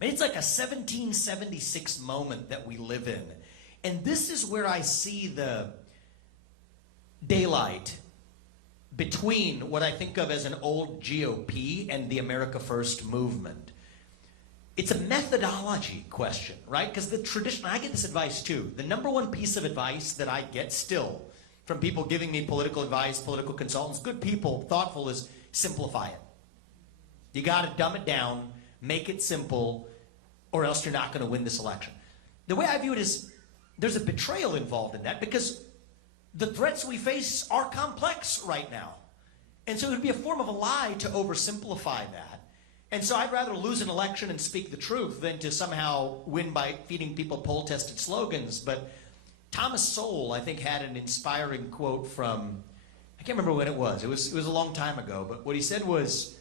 I mean, it's like a 1776 moment that we live in. And this is where I see the daylight between what I think of as an old GOP and the America First movement. It's a methodology question, right? Because the tradition, I get this advice too. The number one piece of advice that I get still from people giving me political advice, political consultants, good people, thoughtful, is simplify it. You got to dumb it down, make it simple, or else you're not going to win this election. The way I view it is there's a betrayal involved in that because the threats we face are complex right now. And so it would be a form of a lie to oversimplify that. And so I'd rather lose an election and speak the truth than to somehow win by feeding people poll-tested slogans. But Thomas Sowell, I think, had an inspiring quote from, I can't remember when it was. It was a long time ago. But what he said was,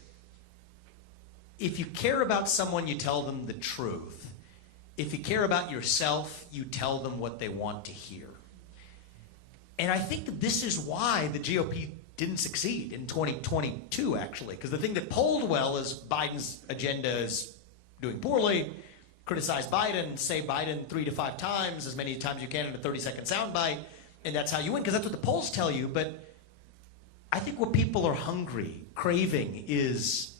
if you care about someone, you tell them the truth. If you care about yourself, you tell them what they want to hear. And I think that this is why the GOP didn't succeed in 2022, actually. Because the thing that polled well is Biden's agenda is doing poorly, criticize Biden, say Biden 3 to 5 times, as many times you can in a 30-second soundbite, and that's how you win, because that's what the polls tell you. But I think what people are hungry, craving, is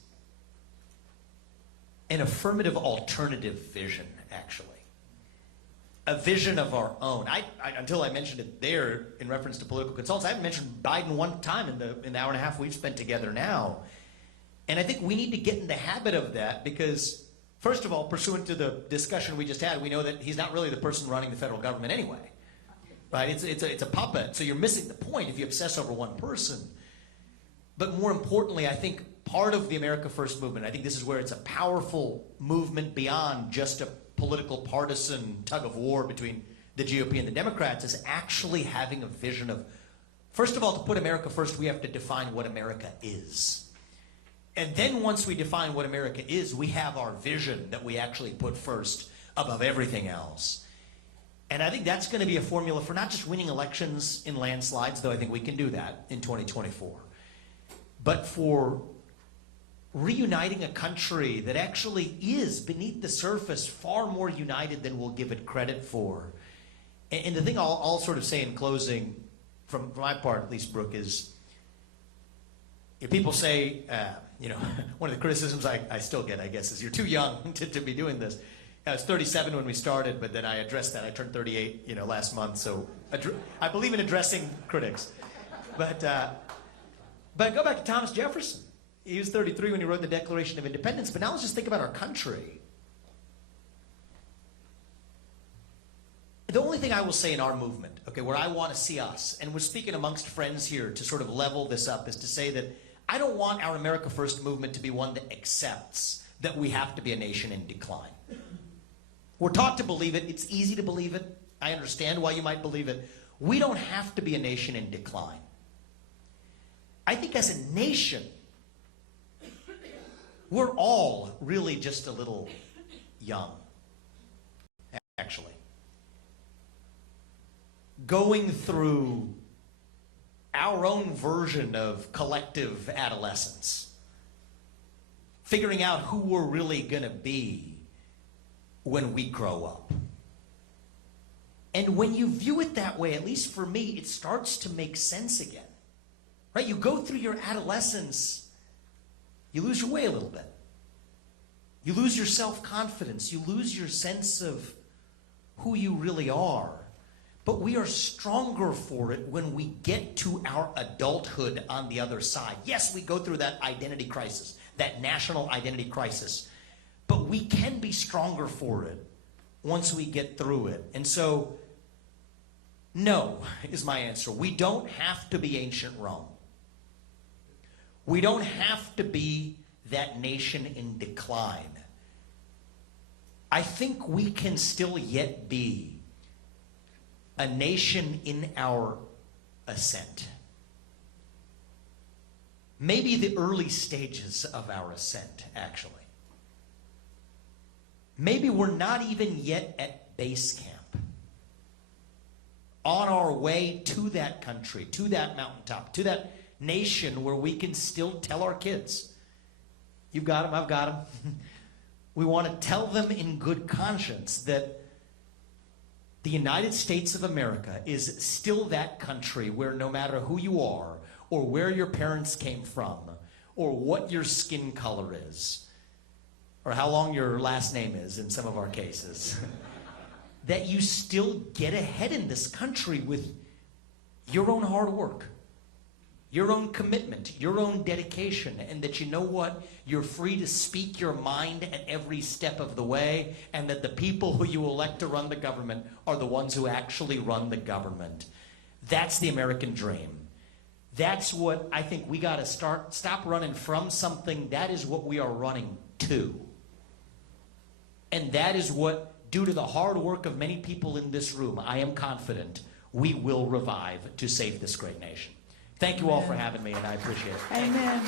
an affirmative alternative vision, actually. A vision of our own. Until I mentioned it there in reference to political consultants, I haven't mentioned Biden one time in the hour and a half we've spent together now. And I think we need to get in the habit of that because, first of all, pursuant to the discussion we just had, we know that he's not really the person running the federal government anyway. Right? It's a puppet. So you're missing the point if you obsess over one person. But more importantly, I think part of the America First movement, I think this is where it's a powerful movement beyond just a political partisan tug of war between the GOP and the Democrats, is actually having a vision of, first of all, to put America first, we have to define what America is. And then once we define what America is, we have our vision that we actually put first above everything else. And I think that's going to be a formula for not just winning elections in landslides, though I think we can do that in 2024, but for reuniting a country that actually is, beneath the surface, far more united than we'll give it credit for. And the thing I'll sort of say in closing, from my part at least, Brooke, is if people say, one of the criticisms I still get, I guess, is you're too young to be doing this. I was 37 when we started, but then I addressed that. I turned 38, last month, so I believe in addressing critics. But go back to Thomas Jefferson. He was 33 when he wrote the Declaration of Independence, but now let's just think about our country. The only thing I will say in our movement, okay, where I want to see us, and we're speaking amongst friends here to sort of level this up, is to say that I don't want our America First movement to be one that accepts that we have to be a nation in decline. We're taught to believe it. It's easy to believe it. I understand why you might believe it. We don't have to be a nation in decline. I think as a nation, we're all really just a little young, actually. Going through our own version of collective adolescence. Figuring out who we're really going to be when we grow up. And when you view it that way, at least for me, it starts to make sense again. Right? You go through your adolescence, you lose your way a little bit. You lose your self-confidence. You lose your sense of who you really are. But we are stronger for it when we get to our adulthood on the other side. Yes, we go through that identity crisis, that national identity crisis. But we can be stronger for it once we get through it. And so, no is my answer. We don't have to be ancient Rome. We don't have to be that nation in decline. I think we can still yet be a nation in our ascent. Maybe the early stages of our ascent, actually. Maybe we're not even yet at base camp. On our way to that country, to that mountaintop, to that nation where we can still tell our kids, you've got them, I've got them. We want to tell them in good conscience that the United States of America is still that country where no matter who you are, or where your parents came from, or what your skin color is, or how long your last name is in some of our cases, that you still get ahead in this country with your own hard work, your own commitment, your own dedication, and that you know what? You're free to speak your mind at every step of the way, and that the people who you elect to run the government are the ones who actually run the government. That's the American dream. That's what I think we got to stop running from something. That is what we are running to. And that is what, due to the hard work of many people in this room, I am confident we will revive to save this great nation. Thank you all for having me, and I appreciate it. Amen.